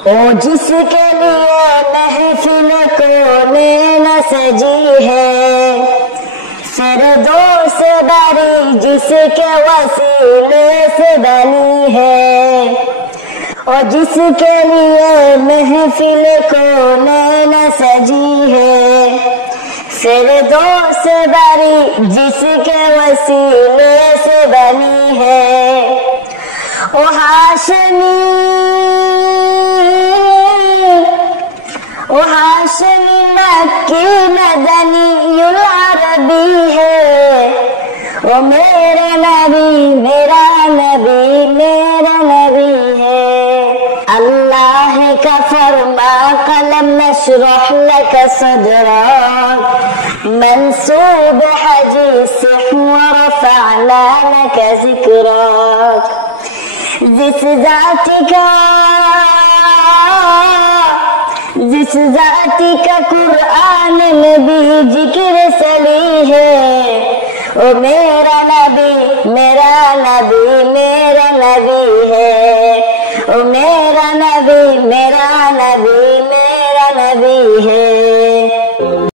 او جس کے لیے محفل کونے نہ سجی ہے، فردوس بری جس کے وسیلے سے بنی ہے، اور جس کے لیے محفل کونے نہ سجی ہے، فردوس بری جس کے وسیلے سے بنی ہے، او ہاشمی مکی مدنی العربی ہے، وہ میرا نبی میرا نبی میرا نبی ہے۔ اللہ کا فرما قلم نشرح لك صدرك منسوب حدیث ورفعنا لك ذکرک، جس ذاتی کا قرآن میں بھی ذکر سلی ہے، وہ میرا نبی میرا نبی میرا نبی ہے، وہ میرا نبی میرا نبی میرا نبی ہے۔